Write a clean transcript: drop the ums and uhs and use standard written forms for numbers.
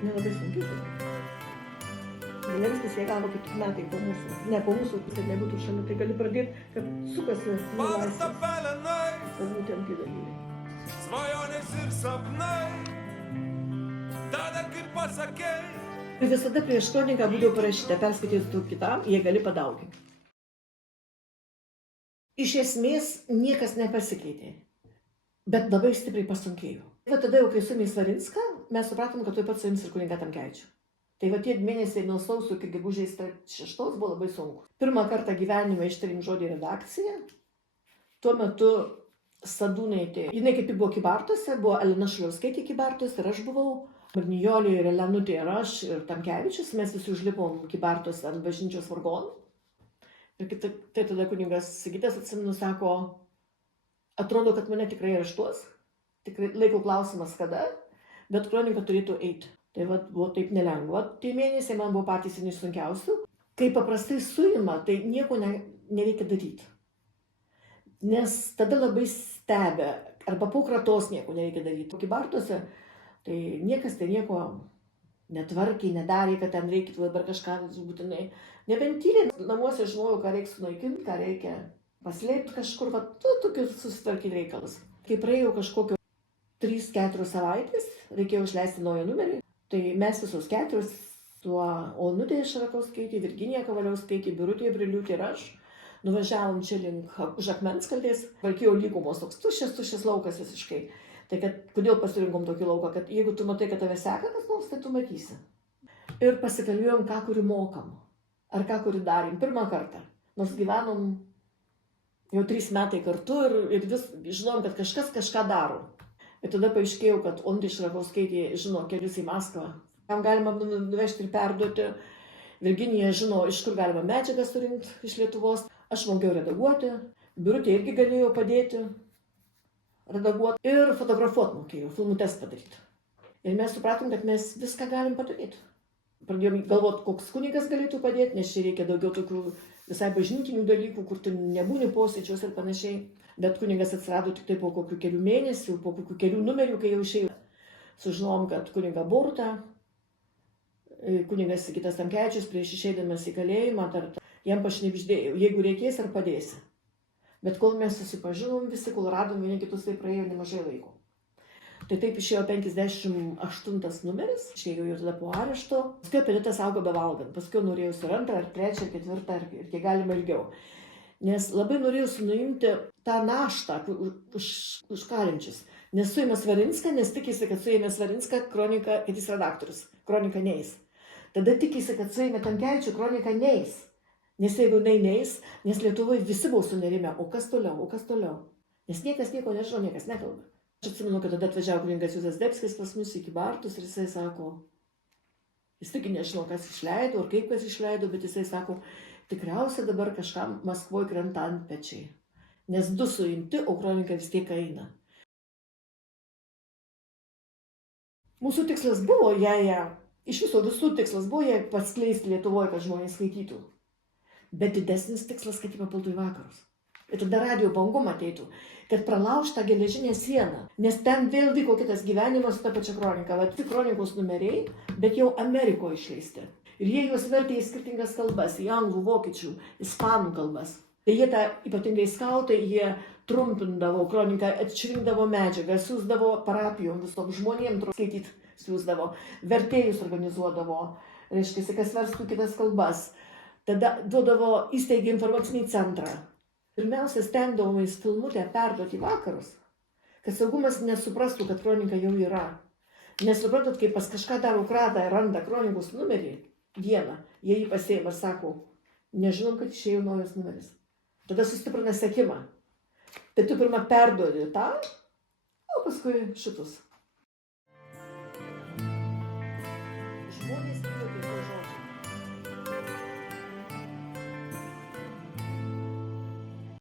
Nelabai sunkiai žinau. Zelenskis jie gavo kitus metai po mūsų. Ne, po mūsų, kad nebūtų šalia. Tai gali pradėti, kad sukasi nuo laisvės. Būtent gyveniai. Svajonės ir sapnai, tada kaip pasakei. Ir visada prieš kroniką būdavo parašyta, perskaitys tu kitam, jie gali padauginti. Iš esmės niekas nepasikeitė, bet labai stipriai pasunkėjo. Va tada jau kai suėmė Svarinską, mes supratom, kad tuoj pat suims ir kunigą Tamkevičių. Tai va tie mėnesiai nuo sausio iki gegužės 6 buvo labai sunku. Pirmą kartą gyvenime ištarėm žodį redakcija. Tuo metu Sadūnaitė, jinai kaip buvo Kybartuose, buvo Elena Šuliauskaitė Kybartuose ir aš buvau. Nijolė ir Elenutė ir aš ir Tamkevičius, mes visi užlipom Kybartuose ant bažnyčios vargonų. Ir tai tada kunigas Sigitas, atsimenu, sako, atrodo, kad mane tikrai areštuos. Tikrai laiko klausimas kada, bet kronika turėtų eiti. Tai va, buvo taip nelengva. Tai mėnesiai man buvo patys vieni iš sunkiausių. Kai paprastai suima, tai nieko nereikia daryti. Nes tada labai stebia, arba po kratos nieko nereikia daryti. Kybartuose tai niekas tai nieko netvarkiai, nedarė, kad ten reikia dabar kažką būtinai. Nebent tyliai namuose žinojau, ką reikia sunaikinti, ką reikia paslėpti kažkur, va, tokius susitvarkyti reikalus. Kai praėjau kažkokio 3-4 savaitės, reikėjo išleisti naują numerį. Tai mes visos 4, tuo Onutė Šarakauskaitė, Virginija Kavaliauskaitė, Birutė Briliūtė ir aš, nuvažiavom čia link už Akmenskalnės, Valkijo lygumos, toks tuščias laukas visiškai. Tai kad, kodėl pasirinkom tokį lauką, kad jeigu tu matai, kad tave seka kas nors, tai tu matysi. Ir pasikalbėjom, ką kuri mokam, ar ką kuri darėm, pirmą kartą. Nors gyvenom jau 3 metai kartu ir vis žinom, kad kažkas kažką daro. Ir tada paaiškėjau, kad Onutė Šarakauskaitė žino kelius į Maskvą, kam galima nuvežti ir perduoti. Virginija žino, iš kur galima medžiagą surinkti iš Lietuvos. Aš mokėjau redaguoti, Birutė irgi galėjo padėti redaguoti ir fotografuoti mokėjau, filmutes padaryti. Ir mes supratom, kad mes viską galim padaryti. Pradėjom galvoti, koks kunigas galėtų padėti, nes čia reikia daugiau tokių visai bažnytinių dalykų, kur tu nebūni posėdžiuose ir panašiai. Bet kunigas atsirado tik tai po kokių kelių mėnesių, po kokių kelių numerių, kai jau išėjau. Sužinom, kad kunigą Borutą, kunigas Sigitas Tamkevičius prieš išeidamas į kalėjimą, jam pašnibždėjau, jeigu reikės ar padėsi. Bet kol mes susipažinom visi, kol radom vieni kitus, tai praėjo nemažai laiko. Tai taip išėjo 58 numeris, išėjau jau tada po arešto. Paskui apetitas augo bevalgant, paskui norėjau ir 2, ar 3, ar 4, ir kiek galima ilgiau. Nes labai norėjau nuimti tą naštą už kalinčius. Nes suėmė Svarinską, nes tikisi, kad suėmė Svarinską, kronika, kad jis redaktorius, kronika neis. Tada tikisi, kad suėmė Tamkevičių, kronika neis. Nes jeigu neis, nes Lietuvoje visi buvo sunerime, o kas toliau? Nes niekas nieko nežino, niekas nekalba. Aš atsimenu, kad tada atvažiavo kunigas Juozas Zdebskis pas mus į Kybartus ir jisai sako, jis tik nežino, kas išleido, ar kaip kas išleido, bet jisai sako, tikriausiai dabar kažkam Maskvoje krenta ant pečiai. Nes 2 suimti, o kronika vis tiek eina. Mūsų tikslas buvo, iš viso visų tikslas buvo, jei paskleisti Lietuvoje, kad žmonės skaitytų. Bet didesnis tikslas, kad jie papultų į vakarus. Ir tada radijo bangom ateitų, kad pralaužta geležinė siena. Nes ten vėl vyko kitas gyvenimas su ta pačia kronika. Va, tik kronikos numeriai, bet jau Amerikoje išleisti. Ir jie juos vertė į skirtingas kalbas, į anglų, vokiečių, ispanų kalbas. Tai jie tą ypatingai skautai, jie trumpindavo kroniką, atšrinkdavo medžiagą, siūsdavo parapijom visom žmonėm skaityti, siūsdavo, vertėjus organizuodavo, reiškia, kas verstų kitas kalbas. Tada duodavo įsteigę informacinį centrą. Pirmiausia, stengdavomais filmutę perduoti į vakarus, kad saugumas nesuprastų, kad kronika jau yra. Nesuprantat, kai pas kažką daro kratą ir randa kronikos numerį, vieną, jie jį pasiėmė ir sako, nežinom, kad išėjo naujas numeris. Tada sustiprina sekimą. Tai tu pirmą perduodi tą, o paskui šitus.